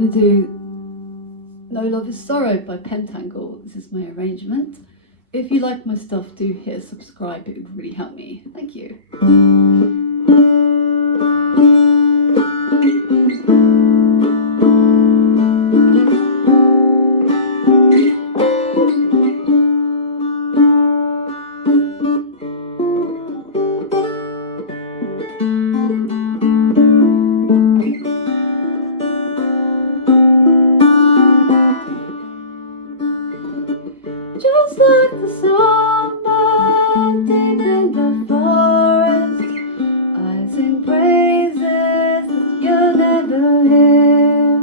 going to do No Love is Sorrow by Pentangle. This is my arrangement. If you like my stuff, do hit subscribe. It would really help me. Thank you. Just like the summer deep in the forest, I sing praises that you'll never hear.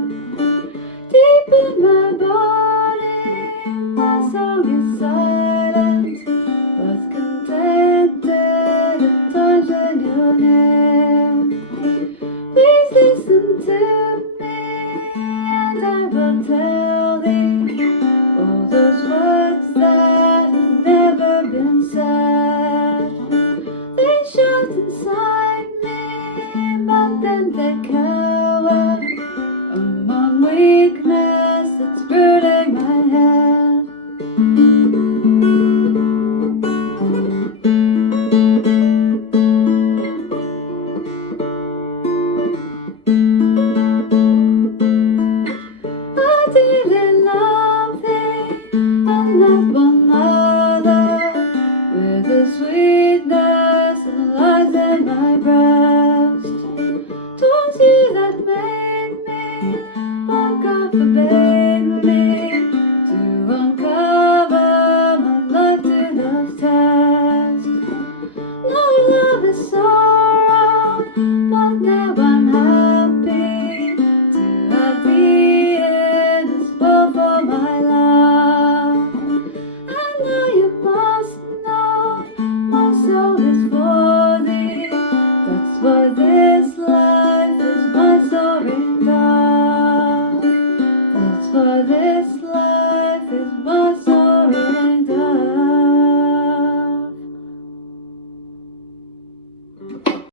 Deep in my body, my song is silent, but contented at times when you're near. Please listen to me, and I will tell thee all those words that have never been said. They shout inside me, but then they cower among weakness that's brooding my head. I didn't love thee, and not one other, with the sweetness that lies in my breast. 'Twas you that made me